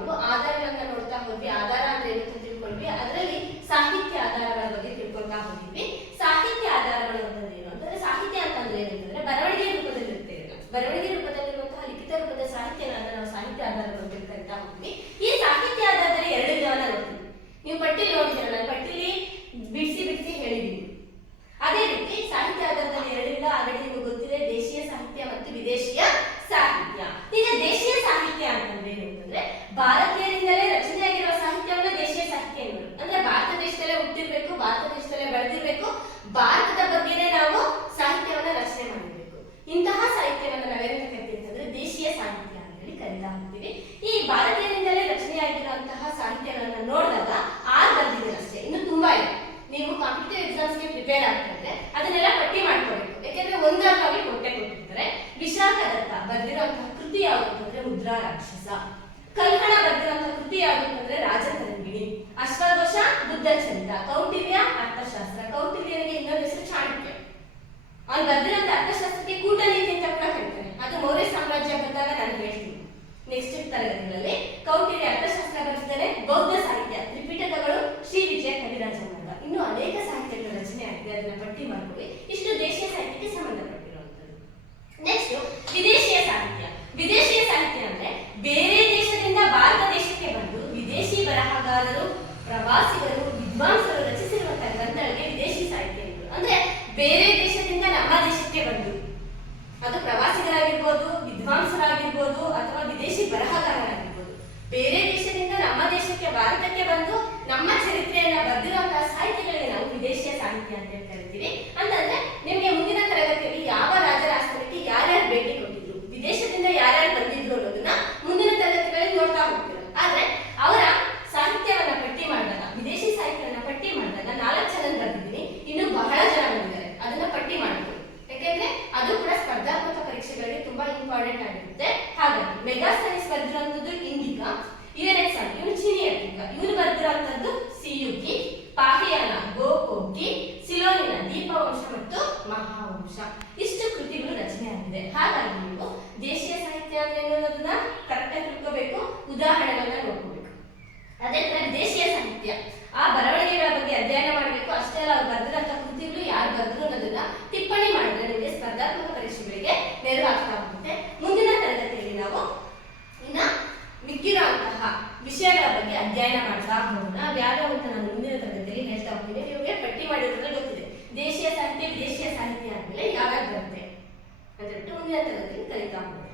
ನಾವು ಆಧಾರಗಳನ್ನ ನೋಡ್ತಾ ಹೋದ್ವಿ. ಆಧಾರ ಅಂದ್ರೆ ಏನು ಅಂತ ತಿಳ್ಕೊಂಡ್ವಿ ಅದರಲ್ಲಿ ಸಾಹಿತ್ಯ ಆಧಾರಗಳ ಬಗ್ಗೆ ತಿಳ್ಕೊಳ್ತಾ ಹೋಗಿದ್ವಿ ಸಾಹಿತ್ಯ ಆಧಾರಗಳು ಅಂತಂದ್ರೆ ಏನು? ಅಂತಂದ್ರೆ ಸಾಹಿತ್ಯ ಅಂತಂದ್ರೆ ಏನಂತಂದ್ರೆ ಬರವಣಿಗೆ ರೂಪದಲ್ಲಿ ಇದನ್ನ. ಬರವಣಿಗೆ ರೂಪದಲ್ಲಿರುವಂತಹ ಲಿಖಿತ ರೂಪದ ಸಾಹಿತ್ಯಗಳನ್ನ ನಾವು ಸಾಹಿತ್ಯ ಆಧಾರಗಳು ಅಂತ ಕರಿತಾ ಹೋಗ್ತೀವಿ ದತ್ತ ಬರೆದಿರುವಂತಹ ಕೃತಿ ಯಾವುದು ಅಂತಂದ್ರೆ ಮುದ್ರಾ ರಾಕ್ಷಸ. ಕಲ್ಹಣ ಬರೆದಿರುವಂತಹ ಕೃತಿ ಯಾವುದು ಅಂತಂದ್ರೆ ರಾಜತರಂಗಿಣಿ ಅಶ್ವಘೋಷ ಬುದ್ಧ ಚರಿತ ಕೌಟಿಲ್ಯ, ಅರ್ಥಶಾಸ್ತ್ರ. ಕೌಟಿಲ್ಯನಿಗೆ ಇನ್ನೊಂದು ಹೆಸರು ಚಾಣಕ್ಯ. ಅವ್ನು ಬರೆದಿರೋಂಥ ಅರ್ಥಶಾಸ್ತ್ರಕ್ಕೆ ಕೂಟನೀತಿ ಅಂತ ಕೂಡ ಹೇಳ್ತಾರೆ ಅದು ಮೌರ್ಯ ಸಾಮ್ರಾಜ್ಯ ಬಂದಾಗ ನಾನು ಹೇಳ್ತೀನಿ. ನೆಕ್ಸ್ಟ್ ತರಗತಿಗಳಲ್ಲಿ ಕೌಟಿಲ್ಯ ಅರ್ಥಶಾಸ್ತ್ರ ಬರ್ತಾರೆ ಬೌದ್ಧ ತ್ರಿಪಿಟಕಗಳು ಶ್ರೀ ವಿಜಯ ಕವಿರಾಜ ಮಾರ್ಗ ಇನ್ನು ಅನೇಕ ಸಾಹಿತ್ಯಗಳ ರಚನೆ ಆಗಿದೆ ಅದನ್ನ ಪಟ್ಟಿ ಮಾಡ್ಕೊಳ್ಳಿ ಇಷ್ಟು ದೇಶೀಯ ಸಾಹಿತ್ಯಕ್ಕೆ ಸಂಬಂಧಪಟ್ಟಿರುವಂತದ್ದು ನೆಕ್ಸ್ಟ್ ವಿದೇಶಿಯ ಸಾಹಿತ್ಯ ವಿದೇಶಿಯ ಸಾಹಿತ್ಯ ಅಂದ್ರೆ ಬೇರೆ ದೇಶದಿಂದ ಭಾರತ ದೇಶಕ್ಕೆ ಬಂದು ವಿದೇಶಿ ಬರಹಗಾರರು ಪ್ರವಾಸಿಗರು ವಿದ್ವಾಂಸರು ರಚಿಸಿರುವಂತಹ ಗ್ರಂಥಗಳಿಗೆ ವಿದೇಶಿ ಸಾಹಿತ್ಯ. ಅಂದ್ರೆ ಬೇರೆ ದೇಶದಿಂದ ನಮ್ಮ ದೇಶಕ್ಕೆ ಬಂದು. ಅದು ಪ್ರವಾಸಿಗರಾಗಿರ್ಬೋದು, ವಿದ್ವಾಂಸರಾಗಿರ್ಬೋದು ಅಥವಾ ವಿದೇಶಿ ಬರಹಗಾರರಾಗಿರ್ಬೋದು. ಬೇರೆ ದೇಶದಿಂದ ನಮ್ಮ ದೇಶಕ್ಕೆ, ಭಾರತಕ್ಕೆ ಬಂದು ನಮ್ಮ ಚರಿತ್ರೆಯನ್ನ ಬರೆದಿರುವಂತಹ ಸಾಹಿತ್ಯಗಳಿಗೆ ನಾವು ವಿದೇಶಿಯ ಸಾಹಿತ್ಯ ಅಂತ ಹೇಳಿ ಮಹಾವಂಶ ಇಷ್ಟು ಕೃತಿಗಳು ರಚನೆ ಆಗಿದೆ. ಹಾಗಾಗಿ ನೀವು ದೇಶೀಯ ಸಾಹಿತ್ಯ ಅಂದ್ರೆ ಅನ್ನೋದನ್ನ ಅನ್ನೋದನ್ನ ಕರೆಕ್ಟಾಗಿ ತಿಳ್ಕೋಬೇಕು, ಉದಾಹರಣೆಗಳನ್ನ ನೋಡ್ಕೋಬೇಕು. ಅದೇ ತರ ದೇಶೀಯ ಸಾಹಿತ್ಯ. ಆ ಬರವಣಿಗೆಗಳ ಬಗ್ಗೆ ಅಧ್ಯಯನ ಮಾಡಬೇಕು, ಅಷ್ಟೇ ಅಲ್ಲ ಅವ್ರು ಬರೆದಿರಂತ ಕೃತಿಗಳು ಯಾರು ಬರೆದ್ರು ಅನ್ನೋದನ್ನ ಟಿಪ್ಪಣಿ ಮಾಡಿದ್ರೆ ನಿಮಗೆ ಸ್ಪರ್ಧಾತ್ಮಕ ಪರೀಕ್ಷೆಗಳಿಗೆ ನೆರವಾಗ್ತಾ ಹೋಗುತ್ತೆ. ಮುಂದಿನ ತರಗತಿಯಲ್ಲಿ ನಾವು ಇನ್ನ ಮಿಕ್ಕಿರುವಂತಹ ವಿಷಯಗಳ ಬಗ್ಗೆ ಅಧ್ಯಯನ ಮಾಡ್ತಾ ಹೋಗೋಣ. ಯಾವ್ಯಾವ ಅಂತ ನಾನು ಮುಂದಿನ ತರಗತಿಯಲ್ಲಿ ಹೇಳ್ತಾ ಹೋಗ್ತೀನಿ ನಿಮಗೆ ಪಟ್ಟಿ ಮಾಡಿರೋದ್ರೆ ಗೊತ್ತಿದೆ ದೇಶೀಯ ಸಾಹಿತ್ಯ ವಿದೇಶಿಯ ಸಾಹಿತ್ಯ ಆದ್ಮೇಲೆ ಯಾವ್ಯಾವ ಬರುತ್ತೆ ಅಂತ ಹೇಳ್ಬಿಟ್ಟು ಮುಂದಿನ ತರಗತಿಯಲ್ಲಿ ಕಲಿತಾ ಹೋಗೋಣ